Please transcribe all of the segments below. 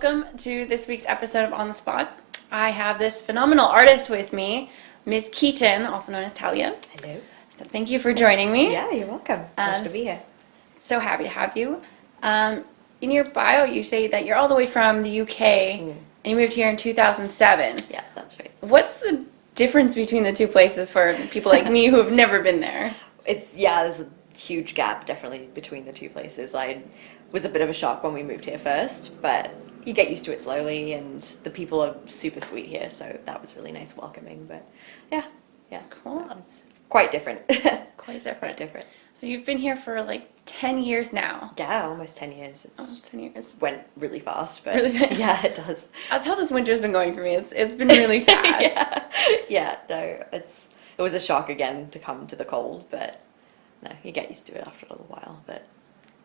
Welcome to this week's episode of On the Spot. I have this phenomenal artist with me, Miss Keyton, also known as Talia. Hello. So thank you for joining me. Yeah, you're welcome. Pleasure to be here. So happy to have you. In your bio, you say that you're all the way from the UK and you moved here in 2007. Yeah, that's right. What's the difference between the two places for people like me who have never been there? There's a huge gap definitely between the two places. I was a bit of a shock when we moved here first, but you get used to it slowly, and the people are super sweet here, so that was really nice, welcoming. But yeah, Cool. It's quite different. Quite different. Quite different. So you've been here for like 10 years now. Yeah, almost 10 years. It's 10 years. went really fast, but Really fast. yeah, it does. That's how this winter's been going for me. It's been really fast. It was a shock again to come to the cold, but no, you get used to it after a little while. But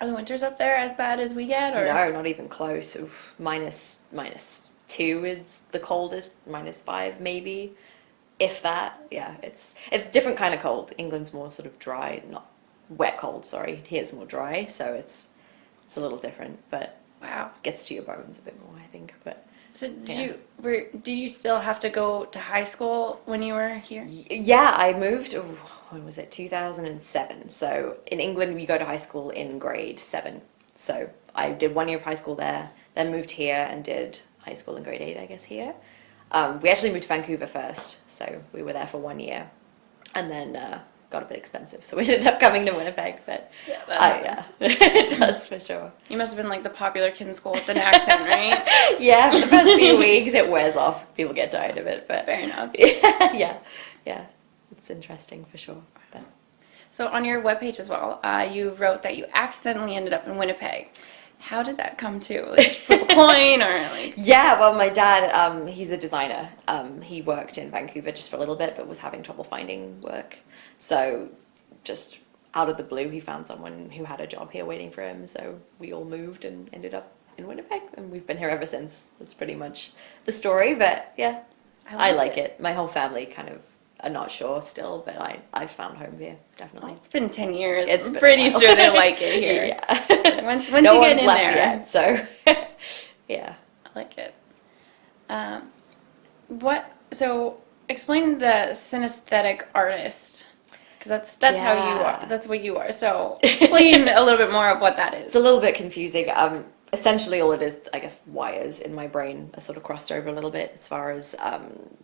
Are the winters up there as bad as we get? Or? no, not even close. Oof, -2 is the coldest, -5 maybe, if that. Yeah, it's a different kind of cold. England's more sort of dry, not wet cold, sorry. Here's more dry, so it's a little different, but Wow. gets to your bones a bit more, I think. But So did you still have to go to high school when you were here? yeah, I moved, when was it, 2007. So in England, we go to high school in grade 7. So I did 1 year of high school there, then moved here and did high school in grade 8, I guess, here. We actually moved to Vancouver first, so we were there for 1 year, and then got a bit expensive, so we ended up coming to Winnipeg. But Yeah, it does for sure. You must have been like the popular kid in school with an accent, right? Yeah, for the first few weeks it wears off. People get tired of it, but Fair enough. yeah, it's interesting for sure. But So on your webpage as well, you wrote that you accidentally ended up in Winnipeg. How did that come to? Like, just flip a coin or like? yeah, well, my dad, he's a designer. He worked in Vancouver just for a little bit, but was having trouble finding work. So just out of the blue, he found someone who had a job here waiting for him. So we all moved and ended up in Winnipeg, and we've been here ever since. That's pretty much the story, but yeah, I like it. My whole family kind of are not sure still, but I've found home here, definitely. Well, it's been 10 years. It's I'm been pretty a while. sure they like it here. Yeah. Once No you one's get in left there. yet, so yeah. I like it. So explain the synesthetic artist, because that's how you are. Yeah. That's what you are. So explain a little bit more of what that is. It's a little bit confusing. Essentially all it is, I guess, wires in my brain are sort of crossed over a little bit as far as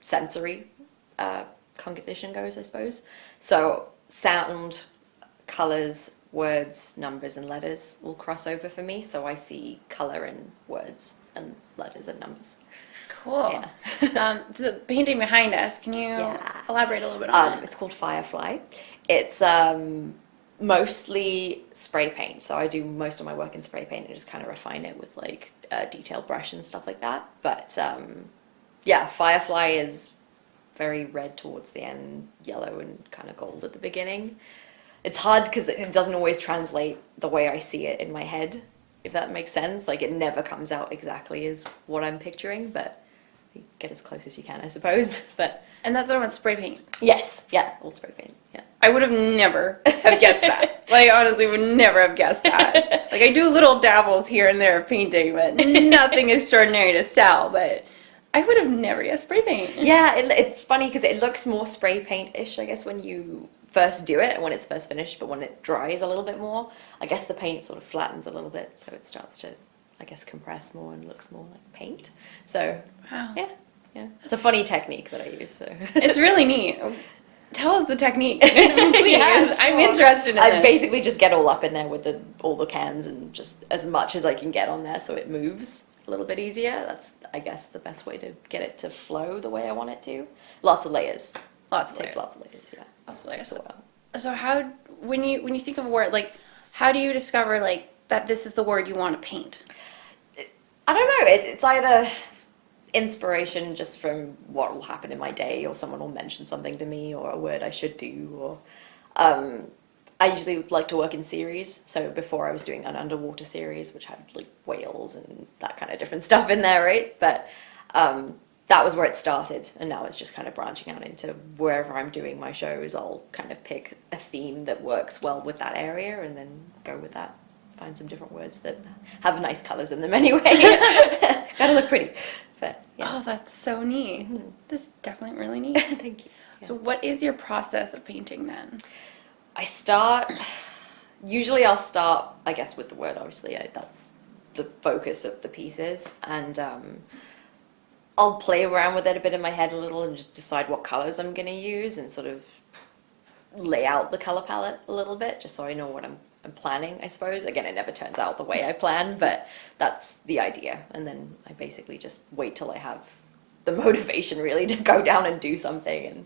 sensory cognition goes, I suppose. So sound, colors, words, numbers, and letters will cross over for me. So I see color in words and letters and numbers. Cool. Yeah. The painting behind us, can you elaborate a little bit on it? It's called Firefly. It's mostly spray paint. So I do most of my work in spray paint and just kind of refine it with like a detailed brush and stuff like that. But yeah, Firefly is very red towards the end, yellow and kind of gold at the beginning. It's hard because it doesn't always translate the way I see it in my head, if that makes sense. Like it never comes out exactly as what I'm picturing, but you get as close as you can, I suppose. But And that's done with spray paint. yes, yeah, all spray paint, yeah. I would have never have guessed that. Like, honestly, would never have guessed that. Like, I do little dabbles here and there of painting, but nothing extraordinary to sell. But I would have never guessed spray paint. Yeah, it's funny because it looks more spray paint-ish, I guess, when you first do it and when it's first finished, but when it dries a little bit more, I guess the paint sort of flattens a little bit, so it starts to, I guess, compress more and looks more like paint. So, Wow. yeah. It's a funny technique that I use, so. It's really neat. Tell us the technique, please. Yeah, I'm sure. interested in I this. basically just get all up in there with all the cans and just as much as I can get on there so it moves a little bit easier. That's, I guess, the best way to get it to flow the way I want it to. Lots of layers. Lots of Takes layers. lots of layers, yeah. Lots of layers. So, So how, when you think of a word, like, how do you discover, like, that this is the word you want to paint? I don't know. It's either inspiration just from what will happen in my day, or someone will mention something to me, or a word I should do, or I usually like to work in series. So before I was doing an underwater series, which had like whales and that kind of different stuff in there, right? But that was where it started, and now it's just kind of branching out into wherever I'm doing my shows. I'll kind of pick a theme that works well with that area and then go with that. find some different words that have nice colors in them anyway. Gotta look pretty. But yeah. Oh, that's so neat. Mhm. This is definitely really neat. Thank you. Yeah. So what is your process of painting then? Usually I'll start, I guess, with the word, obviously. That's the focus of the pieces. And I'll play around with it a bit in my head a little and just decide what colors I'm going to use and sort of lay out the color palette a little bit, just so I know what I'm planning, I suppose. Again, it never turns out the way I plan, but that's the idea. And then I basically just wait till I have the motivation really to go down and do something. And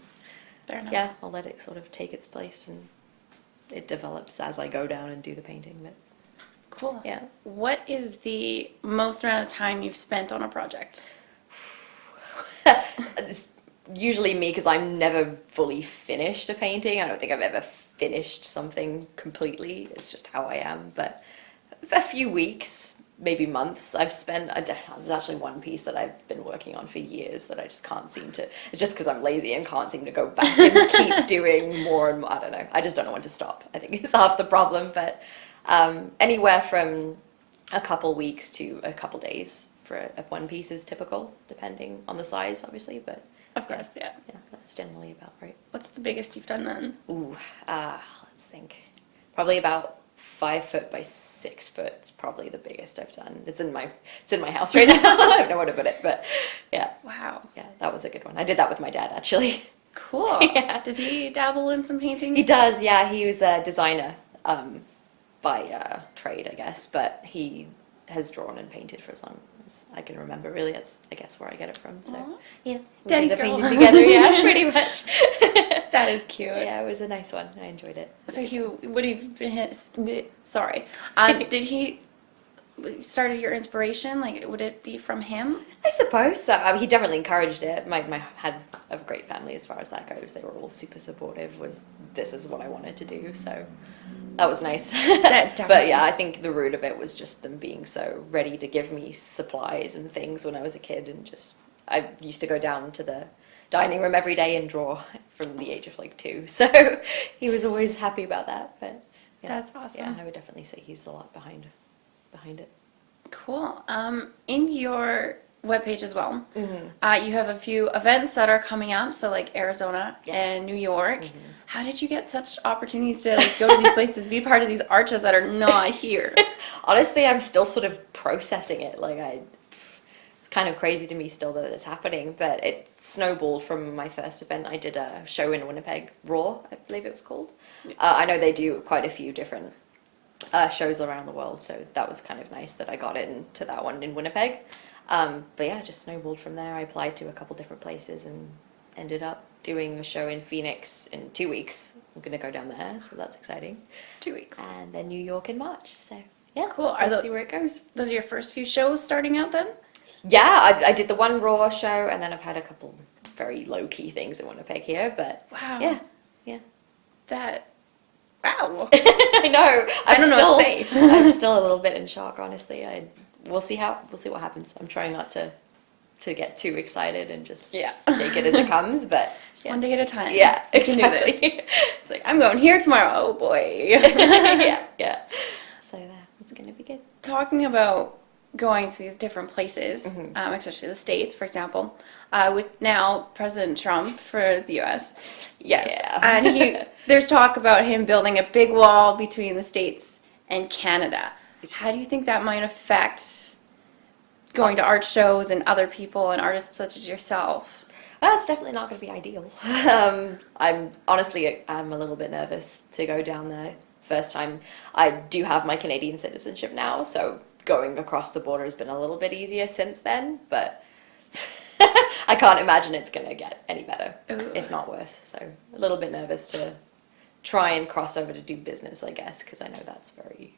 Fair enough. yeah, I'll let it sort of take its place and it develops as I go down and do the painting. But Cool. yeah. What is the most amount of time you've spent on a project? It's usually me, because I'm never fully finished a painting. I don't think I've ever finished something completely. It's just how I am. But a few weeks, maybe months, I've spent. There's actually one piece that I've been working on for years that I just can't seem to. It's just because I'm lazy and can't seem to go back and keep doing more and more. I don't know. I just don't know when to stop. I think it's half the problem. But anywhere from a couple weeks to a couple days for one piece is typical, depending on the size, obviously. But Of course, yeah. yeah, that's generally about right. What's the biggest you've done then? Ooh, let's think. Probably about 5 foot by 6 foot. It's probably the biggest I've done. It's in my house right now. I don't know where to put it, but yeah, Wow. yeah, that was a good one. I did that with my dad, actually. Cool. Yeah. Does he dabble in some painting? He does, yeah. He was a designer by trade, I guess, but he has drawn and painted for as long as I can remember. Really, that's I guess where I get it from. So Aw. yeah, we Daddy's did the girl. painting together. Yeah, pretty much. That is cute. Yeah, it was a nice one. I enjoyed it. So he would have been sorry. Did he started your inspiration? Like, would it be from him? I suppose so. He definitely encouraged it. My had a great family as far as that goes. They were all super supportive. This is what I wanted to do. So that was nice. But yeah, I think the root of it was just them being so ready to give me supplies and things when I was a kid, and just I used to go down to the dining room every day and draw from the age of like 2. So he was always happy about that. But yeah, That's awesome. yeah, I would definitely say he's a lot behind it. Cool. In your webpage as well, Mm-hmm. you have a few events that are coming up. So like Arizona Yeah. and New York. Mm-hmm. How did you get such opportunities to like, go to these places, be part of these arches that are not here? Honestly, I'm still sort of processing it. It's kind of crazy to me still that it's happening, but it snowballed from my first event. I did a show in Winnipeg, Raw, I believe it was called. I know they do quite a few different shows around the world, so that was kind of nice that I got into that one in Winnipeg. But yeah, just snowballed from there. I applied to a couple different places and ended up doing a show in Phoenix in 2 weeks. I'm going to go down there, so that's exciting. 2 weeks. And then New York in March, so yeah, Cool. I'll see where it goes. Those are your first few shows starting out then? Yeah, I did the one Raw show, and then I've had a couple very low-key things in Winnipeg here, but Wow. yeah. Wow. I know. I don't know what to say. I'm still a little bit in shock, honestly. We'll see what happens. I'm trying not to get too excited and just take it as it comes, but Just one day at a time. yeah, You can do exactly. this. It's like, I'm going here tomorrow. Oh boy. yeah. So it's gonna be good. Talking about going to these different places, Mm-hmm. especially the States, for example, with now President Trump for the U.S. Yes. Yeah. And there's talk about him building a big wall between the States and Canada. How do you think that might affect going to art shows and other people and artists such as yourself? Well, it's definitely not going to be ideal. I'm a little bit nervous to go down there first time. I do have my Canadian citizenship now, so going across the border has been a little bit easier since then, but I can't imagine it's going to get any better, if not worse. So a little bit nervous to try and cross over to do business, I guess, because I know that's very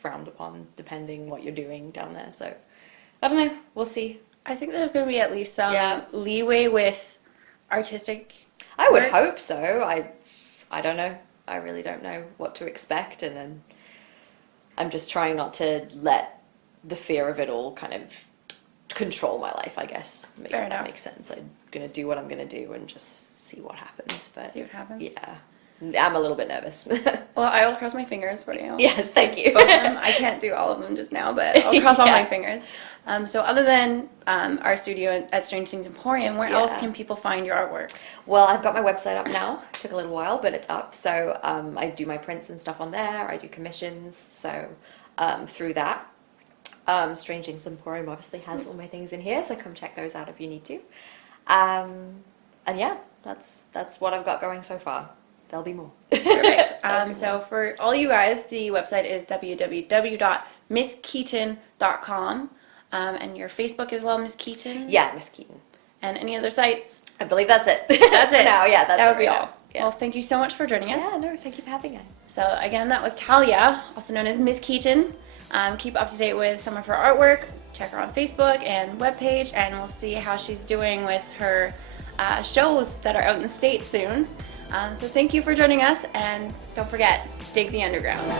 frowned upon depending what you're doing down there. So I don't know. We'll see. I think there's going to be at least some leeway with artistic I would work. hope so. I don't know. I really don't know what to expect, and then I'm just trying not to let the fear of it all kind of control my life, I guess. Fair That enough. makes sense. I'm going to do what I'm going to do and just see what happens. But See what happens. yeah, I'm a little bit nervous. Well, I will cross my fingers for you. Yes, thank you. Both of them. I can't do all of them just now, but I'll cross all my fingers. So other than our studio at Strange Things Emporium, where else can people find your artwork? Well, I've got my website up now. It took a little while, but it's up. So I do my prints and stuff on there. I do commissions. So through that. Strange Things Emporium obviously has all my things in here, so come check those out if you need to. And yeah, that's what I've got going so far. There'll be more. Perfect. So for all you guys, the website is www.misskeyton.com. And your Facebook as well, Miss Keyton? Yeah, Miss Keyton. And any other sites? I believe that's it. That's it. No, yeah, that's that would be right all. now. Yeah. Well, thank you so much for joining us. Yeah, no, thank you for having us. So again, that was Talia, also known as Miss Keyton. Keep up to date with some of her artwork. Check her on Facebook and webpage, and we'll see how she's doing with her shows that are out in the States soon. So thank you for joining us, and don't forget, dig the underground.